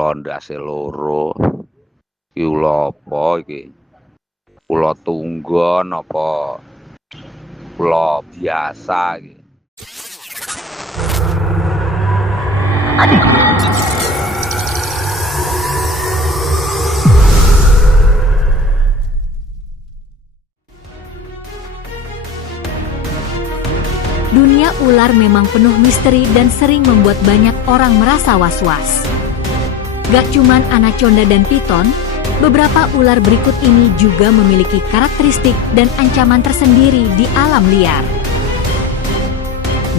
ula ndase loro. Iki ula apa iki? Ula tunggon apa ula biasa iki? Dunia ular memang penuh misteri dan sering membuat banyak orang merasa was-was. Gak cuman anaconda dan piton, beberapa ular berikut ini juga memiliki karakteristik dan ancaman tersendiri di alam liar.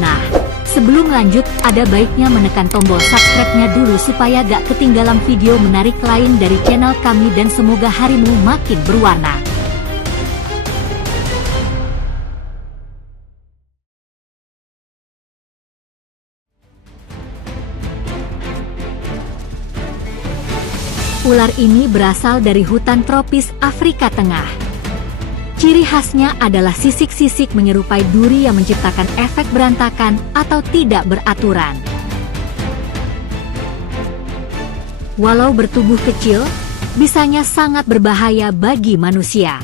Nah, sebelum lanjut, ada baiknya menekan tombol subscribe-nya dulu supaya gak ketinggalan video menarik lain dari channel kami dan semoga harimu makin berwarna. Ular ini berasal dari hutan tropis Afrika Tengah. Ciri khasnya adalah sisik-sisik menyerupai duri yang menciptakan efek berantakan atau tidak beraturan. Walau bertubuh kecil, bisanya sangat berbahaya bagi manusia.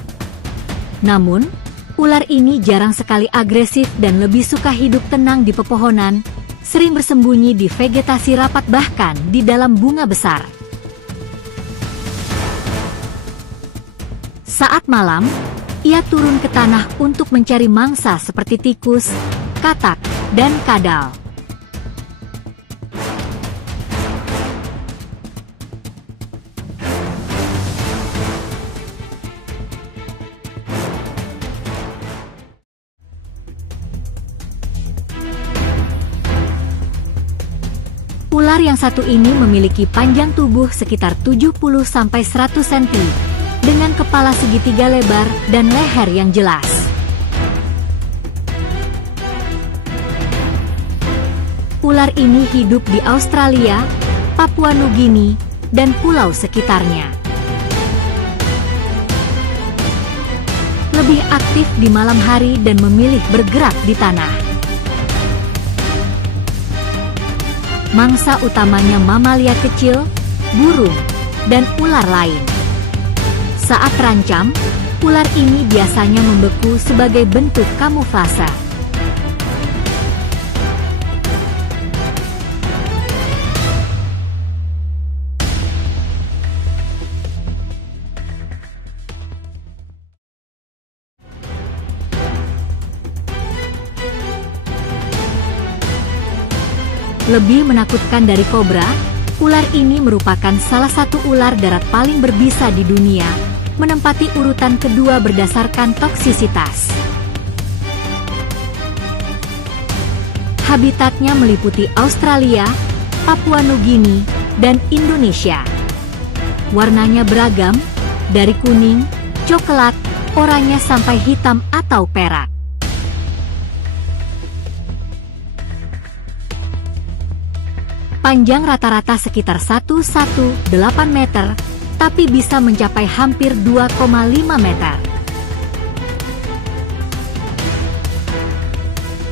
Namun, ular ini jarang sekali agresif dan lebih suka hidup tenang di pepohonan, sering bersembunyi di vegetasi rapat bahkan di dalam bunga besar. Saat malam, ia turun ke tanah untuk mencari mangsa seperti tikus, katak, dan kadal. Ular yang satu ini memiliki panjang tubuh sekitar 70-100 cm. Dengan kepala segitiga lebar dan leher yang jelas. Ular ini hidup di Australia, Papua Nugini, dan pulau sekitarnya. Lebih aktif di malam hari dan memilih bergerak di tanah. Mangsa utamanya mamalia kecil, burung, dan ular lain. Saat terancam, ular ini biasanya membeku sebagai bentuk kamuflase. Lebih menakutkan dari kobra, ular ini merupakan salah satu ular darat paling berbisa di dunia, menempati urutan kedua berdasarkan toksisitas. Habitatnya meliputi Australia, Papua Nugini, dan Indonesia. Warnanya beragam, dari kuning, coklat, oranye sampai hitam atau perak. Panjang rata-rata sekitar 1,18 meter, tapi bisa mencapai hampir 2,5 meter.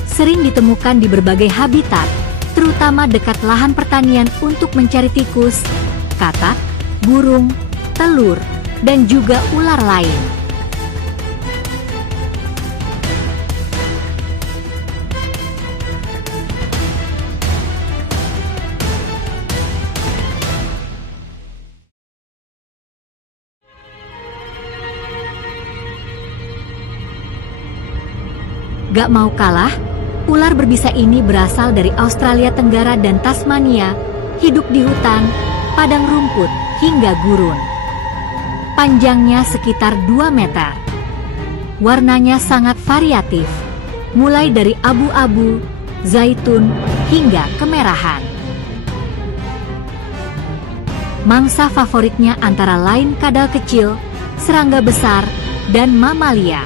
Sering ditemukan di berbagai habitat, terutama dekat lahan pertanian untuk mencari tikus, katak, burung, telur, dan juga ular lain. Gak mau kalah, ular berbisa ini berasal dari Australia Tenggara dan Tasmania, hidup di hutan, padang rumput, hingga gurun. Panjangnya sekitar 2 meter. Warnanya sangat variatif, mulai dari abu-abu, zaitun, hingga kemerahan. Mangsa favoritnya antara lain kadal kecil, serangga besar, dan mamalia.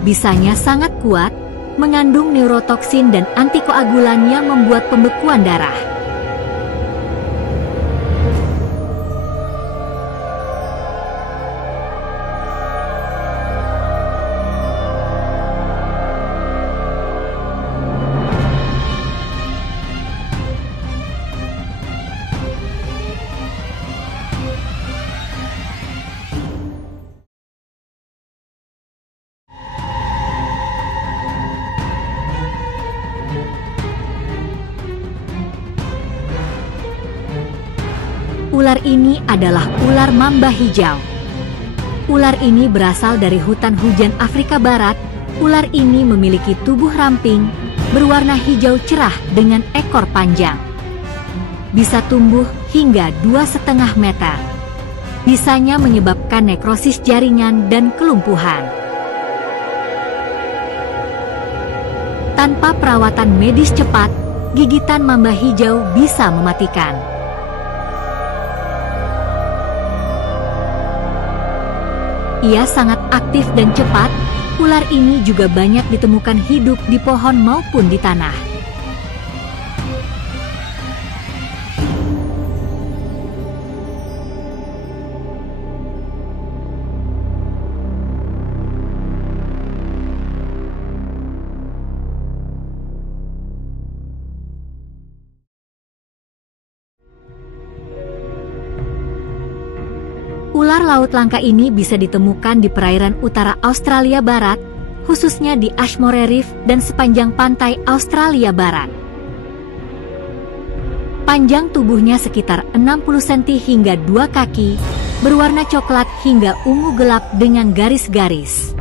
Bisanya sangat kuat, mengandung neurotoksin dan antikoagulan yang membuat pembekuan darah. Ular ini adalah ular mamba hijau. Ular ini berasal dari hutan hujan Afrika Barat. Ular ini memiliki tubuh ramping, berwarna hijau cerah dengan ekor panjang. Bisa tumbuh hingga 2,5 meter. Bisanya menyebabkan nekrosis jaringan dan kelumpuhan. Tanpa perawatan medis cepat, gigitan mamba hijau bisa mematikan. Ia sangat aktif dan cepat. Ular ini juga banyak ditemukan hidup di pohon maupun di tanah. Ular laut langka ini bisa ditemukan di perairan utara Australia Barat, khususnya di Ashmore Reef dan sepanjang pantai Australia Barat. Panjang tubuhnya sekitar 60 cm hingga 2 kaki, berwarna coklat hingga ungu gelap dengan garis-garis.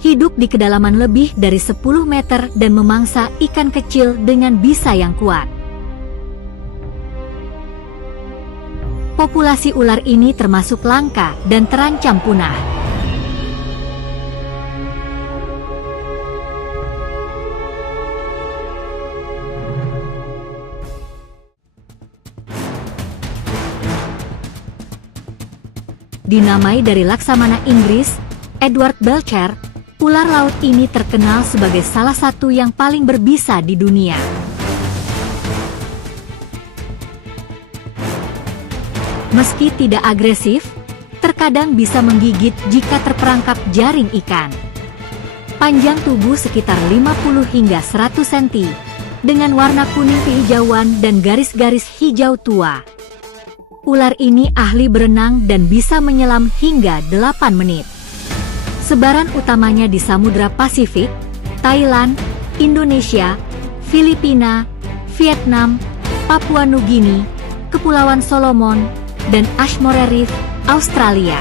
Hidup di kedalaman lebih dari 10 meter dan memangsa ikan kecil dengan bisa yang kuat. Populasi ular ini termasuk langka dan terancam punah. Dinamai dari Laksamana Inggris, Edward Belcher, ular laut ini terkenal sebagai salah satu yang paling berbisa di dunia. Meski tidak agresif, terkadang bisa menggigit jika terperangkap jaring ikan. Panjang tubuh sekitar 50 hingga 100 cm, dengan warna kuning kehijauan dan garis-garis hijau tua. Ular ini ahli berenang dan bisa menyelam hingga 8 menit. Sebaran utamanya di Samudra Pasifik, Thailand, Indonesia, Filipina, Vietnam, Papua Nugini, Kepulauan Solomon, dan Ashmore Reef, Australia.